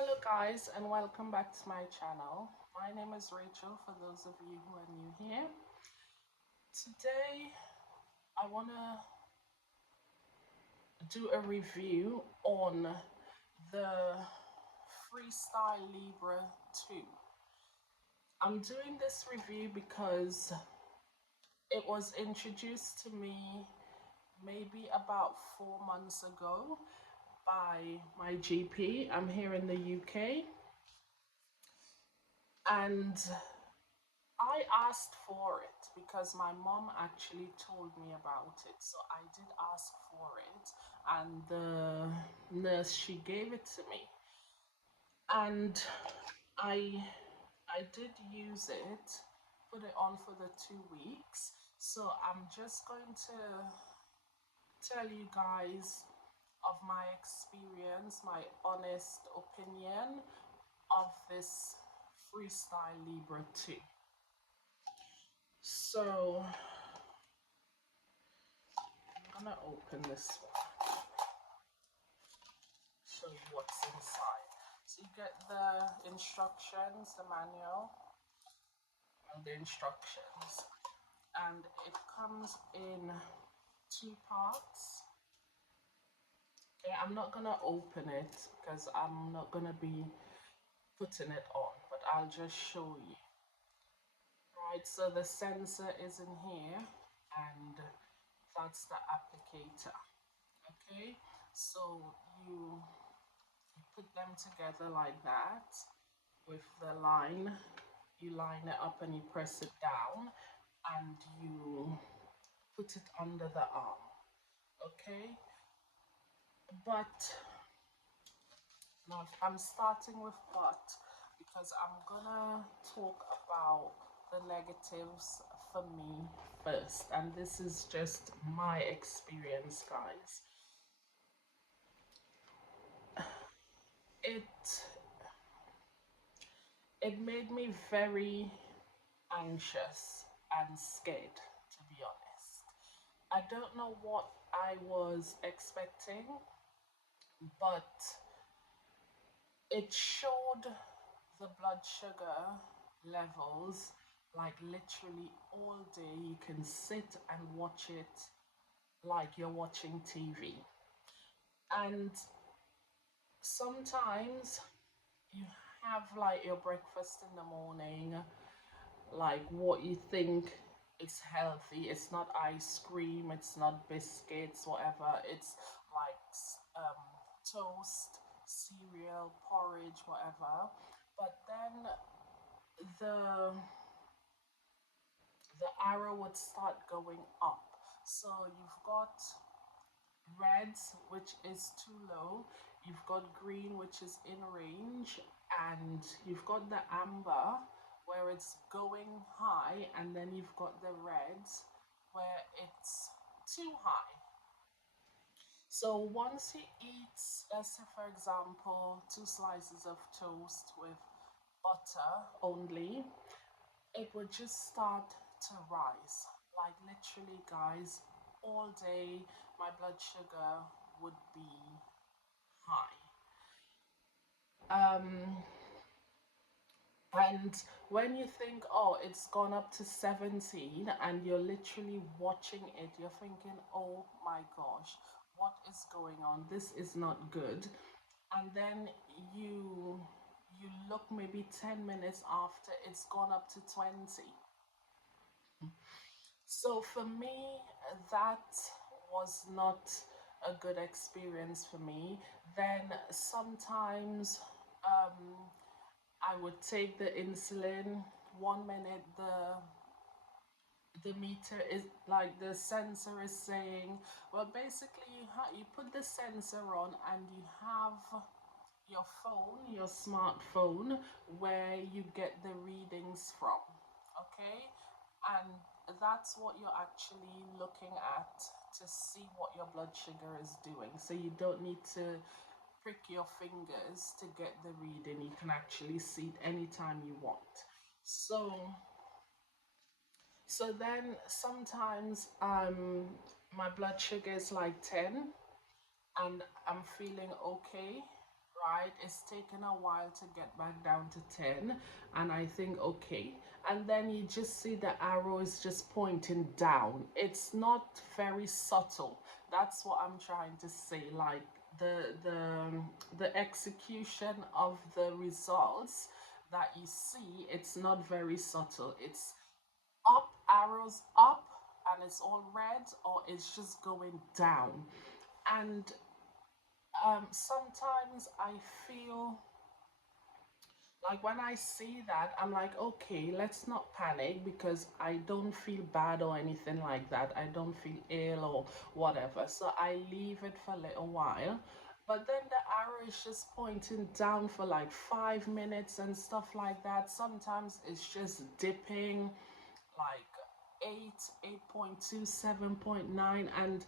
Hello guys and welcome back to my channel. My name is Rachel for those of you who are new here. Today I want to do a review on the Freestyle Libre 2. I'm doing this review because it was introduced to me maybe about 4 months ago by my GP. I'm here in the UK and I asked for it because my mom actually told me about it. So I did ask for it, and the nurse she gave it to me, and I I did use it, put it on for the 2 weeks. So I'm just going to tell you guys of my experience, my honest opinion of this Freestyle Libre 2. So I'm gonna open this one, show you what's inside. So you get the instructions, the manual, and the instructions, and it comes in two parts. Okay, I'm not gonna open it because I'm not gonna be putting it on, but I'll just show you. Right, so the sensor is in here, and that's the applicator. Okay, so you put them together like that with the line. You line it up and you press it down and you put it under the arm. Okay, but now I'm starting with but because I'm gonna talk about the negatives for me first, and this is just my experience, guys. It made me very anxious and scared, to be honest. I don't know what I was expecting, but it showed the blood sugar levels like literally all day. You can sit and watch it like you're watching TV. And sometimes you have like your breakfast in the morning, like what you think is healthy. It's not ice cream, it's not biscuits, whatever. It's like toast, cereal, porridge, whatever. But then the the arrow would start going up. So you've got reds, which is too low. You've got green, which is in range, and you've got the amber where it's going high, and then you've got the reds where it's too high. So once he eats, let's say for example, 2 slices of toast with butter only, it would just start to rise. Like literally, guys, all day my blood sugar would be high. And when you think, oh, it's gone up to 17, and you're literally watching it, you're thinking, oh my gosh, what is going on? This is not good. And then you look maybe 10 minutes after, it's gone up to 20. So for me, that was not a good experience for me. Then sometimes I would take the insulin. 1 minute the meter is like the sensor is saying, well, basically you put the sensor on and you have your phone, your smartphone, where you get the readings from. Okay, and that's what you're actually looking at to see what your blood sugar is doing. So you don't need to prick your fingers to get the reading. You can actually see it anytime you want. So then sometimes my blood sugar is like 10 and I'm feeling okay, right? It's taken a while to get back down to 10. And I think, okay. And then you just see the arrow is just pointing down. It's not very subtle. That's what I'm trying to say. Like the execution of the results that you see, it's not very subtle. It's up, arrows up, and it's all red, or it's just going down. And sometimes I feel like when I see that, I'm like, okay, let's not panic because I don't feel bad or anything like that. I don't feel ill or whatever. So I leave it for a little while. But then the arrow is just pointing down for like 5 minutes and stuff like that. Sometimes it's just dipping like 8.2, 7.9, and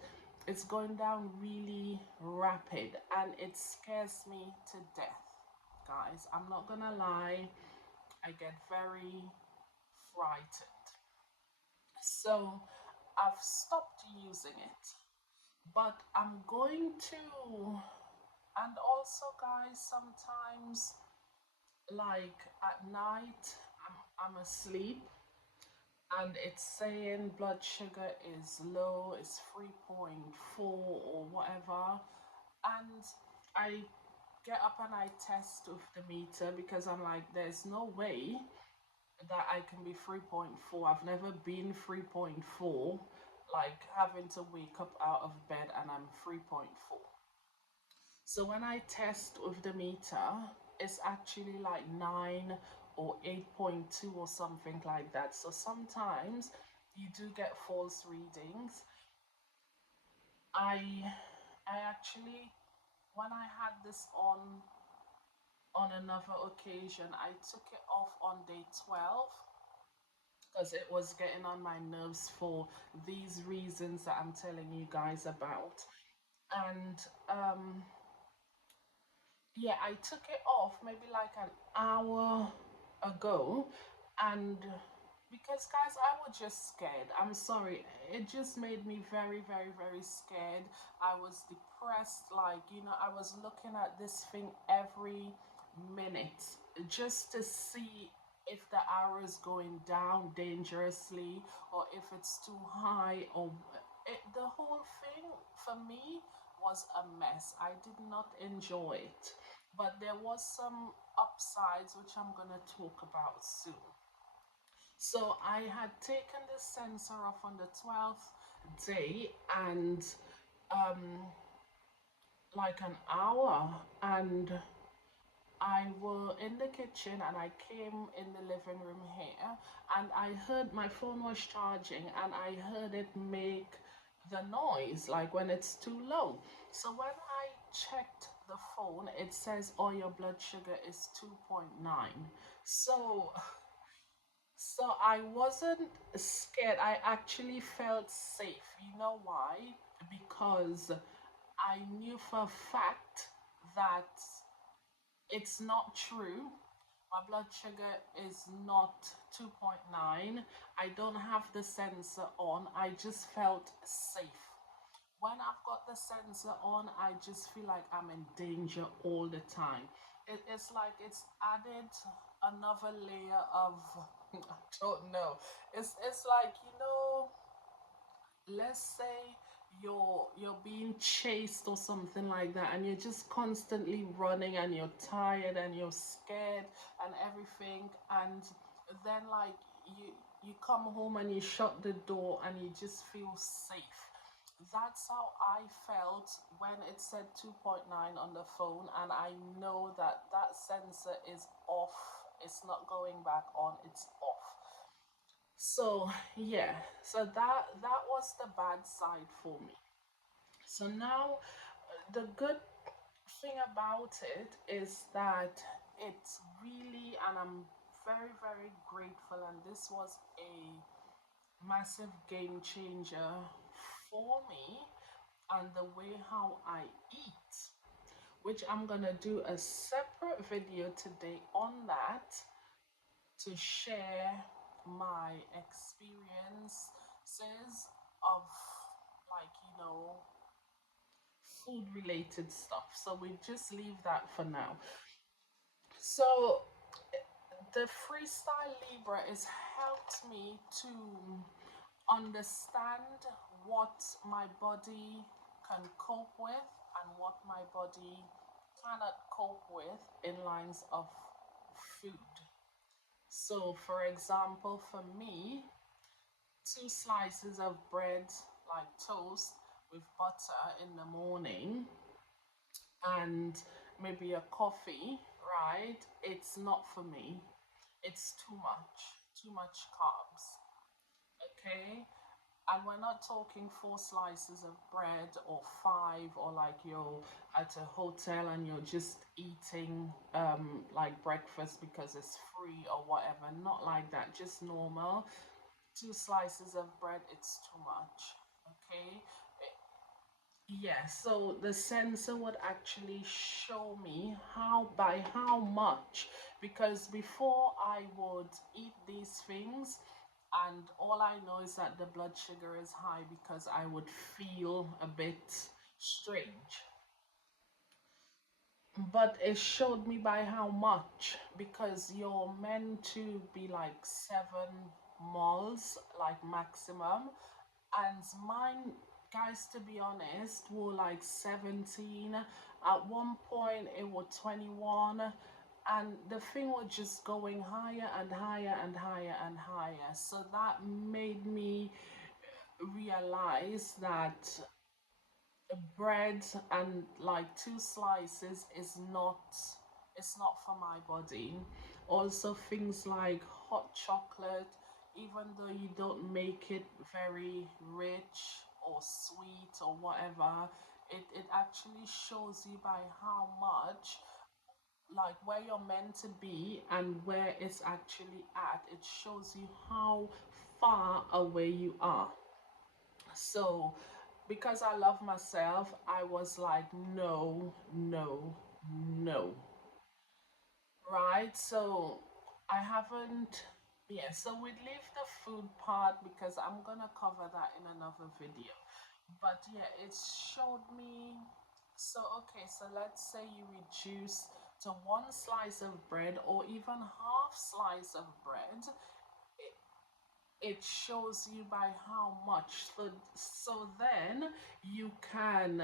it's going down really rapid and it scares me to death, guys. I'm not gonna lie, I get very frightened. So I've stopped using it, but I'm going to. And also, guys, sometimes, like at night, I'm asleep and it's saying blood sugar is low, it's 3.4 or whatever. And I get up and I test with the meter because I'm like, there's no way that I can be 3.4. I've never been 3.4, like having to wake up out of bed and I'm 3.4. So when I test with the meter, it's actually like 9 or 8.2 or something like that. So sometimes you do get false readings. I I actually, when I had this on another occasion, I took it off on day 12 because it was getting on my nerves for these reasons that I'm telling you guys about. And yeah, I took it off maybe like an hour ago, and because guys, I was just scared. I'm sorry, it just made me very, very, very scared. I was depressed, like, I was looking at this thing every minute just to see if the arrow is going down dangerously or if it's too high, or the whole thing for me was a mess. I did not enjoy it, but there was some upsides which I'm gonna talk about soon. So I had taken the sensor off on the 12th day, and um like an hour, and I were in the kitchen and I came in the living room here, and I heard my phone was charging and I heard it make the noise like when it's too low. So when I checked the phone, it says, oh, your blood sugar is 2.9. So I wasn't scared. I actually felt safe. You know why? Because I knew for a fact that it's not true. My blood sugar is not 2.9. I don't have the sensor on. I just felt safe. When I've got the sensor on, I just feel like I'm in danger all the time. It's like it's added another layer of I don't know. It's like, let's say you're being chased or something like that, and you're just constantly running and you're tired and you're scared and everything, and then like you come home and you shut the door and you just feel safe. That's how I felt when it said 2.9 on the phone, and I know that that sensor is off. It's not going back on, it's off. So yeah, so that was the bad side for me. So now the good thing about it is that it's really, and I'm very, very grateful, and this was a massive game changer for me and the way how I eat, which I'm gonna do a separate video today on that to share my experiences of, like, food related stuff. So we just leave that for now. So the Freestyle Libre has helped me to understand what my body can cope with and what my body cannot cope with in lines of food. So, for example, for me, two slices of bread, like toast with butter in the morning, and maybe a coffee, right? It's not for me. It's too much carbs. Okay, and we're not talking four slices of bread or five, or like you're at a hotel and you're just eating like breakfast because it's free or whatever. Not like that, just normal. Two slices of bread, it's too much. Okay. Yeah, so the sensor would actually show me how, by how much, because before I would eat these things, and all I know is that the blood sugar is high because I would feel a bit strange. But it showed me by how much, because you're meant to be like 7 moles, like maximum, and mine, guys, to be honest, were like 17. At one point it was 21, and the thing was just going higher and higher and higher and higher. So that made me realize that bread and like two slices is not, it's not for my body. Also things like hot chocolate, even though you don't make it very rich or sweet or whatever, it actually shows you by how much, like where you're meant to be and where it's actually at. It shows you how far away you are. So, because I love myself, I was like, no, no, no. Right? So, I haven't. Yeah, so we'd leave the food part because I'm gonna cover that in another video. But yeah, it showed me. So, okay, so let's say you reduce to one slice of bread or even half slice of bread, it shows you by how much. So then you can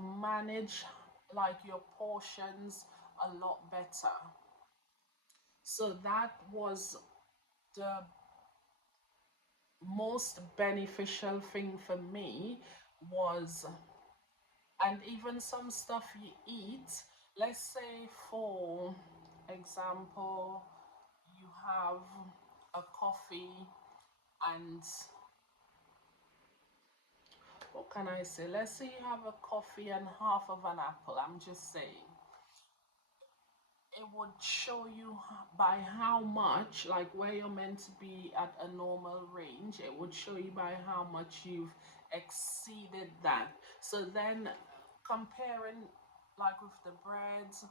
manage like your portions a lot better. So that was the most beneficial thing for me, was, and even some stuff you eat, let's say for example, you have a coffee and, what can I say? Let's say you have a coffee and half of an apple. I'm just saying. It would show you by how much, like where you're meant to be at a normal range, it would show you by how much you've exceeded that. So then comparing like with the breads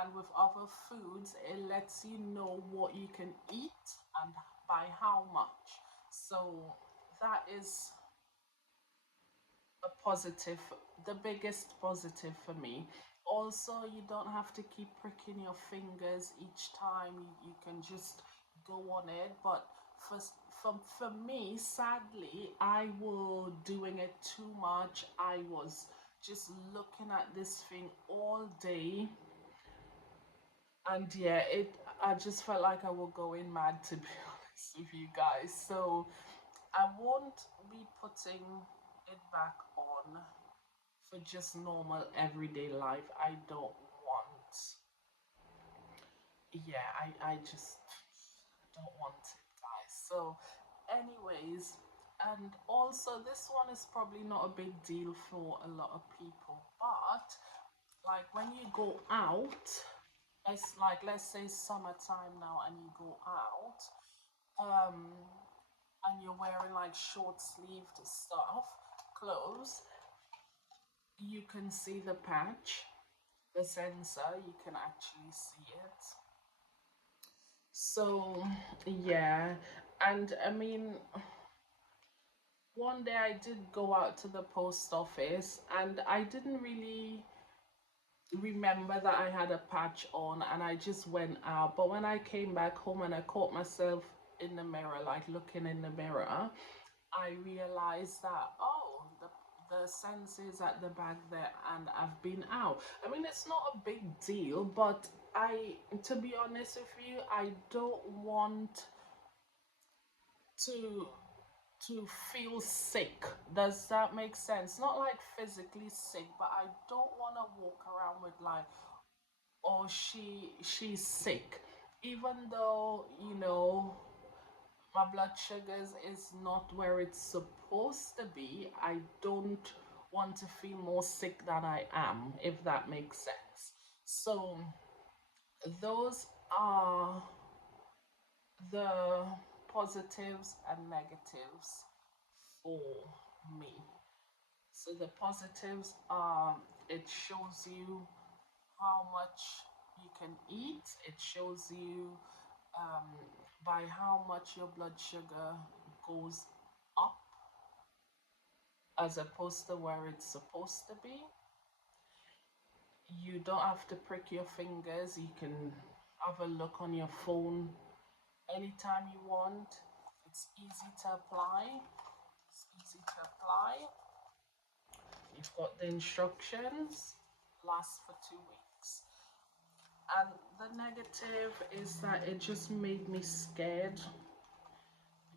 and with other foods, it lets you know what you can eat and by how much. So that is a positive, the biggest positive for me. Also, you don't have to keep pricking your fingers each time. You can just go on it. But for, for me, sadly, I was doing it too much. I was just looking at this thing all day. And yeah, I just felt like I was going mad, to be honest with you guys. So I won't be putting it back on for just normal everyday life. I don't want, yeah, I just don't want it, guys. So, anyways, and also this one is probably not a big deal for a lot of people, but like when you go out, it's like, let's say summertime now and you go out, um, and you're wearing like short sleeved stuff, clothes, you can see the patch, the sensor, you can actually see it. So, yeah, and I mean, one day I did go out to the post office and I didn't really remember that I had a patch on, and I just went out. But when I came back home and I caught myself in the mirror, like looking in the mirror, I realized that, oh, the senses at the back there, and I've been out. I mean, it's not a big deal, but to be honest with you, I don't want to feel sick. Does that make sense? Not like physically sick, but I don't want to walk around with like, oh, she's sick, even though my blood sugars is not where it's supposed to be. I don't want to feel more sick than I am, if that makes sense. So those are the positives and negatives for me. So the positives are, it shows you how much you can eat. It shows you um, by how much your blood sugar goes up as opposed to where it's supposed to be. You don't have to prick your fingers. You can have a look on your phone anytime you want. It's easy to apply. It's easy to apply. You've got the instructions, lasts for 2 weeks. And the negative is that it just made me scared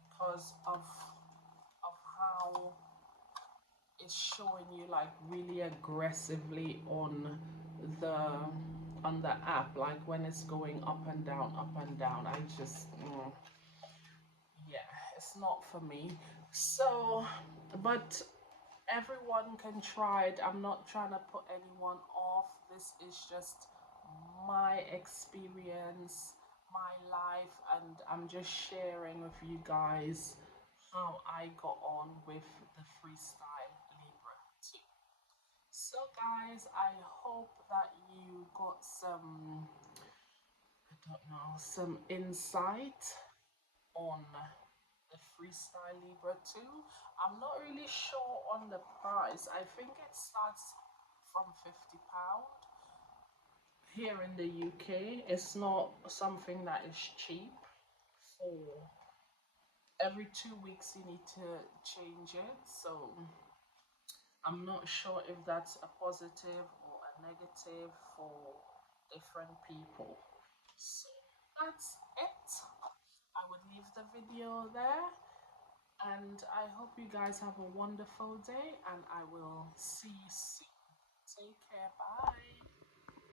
because of how it's showing you like really aggressively the on the app, like when it's going up and down, up and down. I just yeah, it's not for me. So, but everyone can try it. I'm not trying to put anyone off. This is just my experience, my life, and I'm just sharing with you guys how I got on with the Freestyle Libre 2. So guys, I hope that you got some, I don't know, some insight on the Freestyle Libre 2. I'm not really sure on the price. I think it starts from £50 here in the UK. It's not something that is cheap. For every 2 weeks you need to change it. So I'm not sure if that's a positive or a negative for different people. So that's it. I would leave the video there, and I hope you guys have a wonderful day, and I will see you soon. Take care. Bye.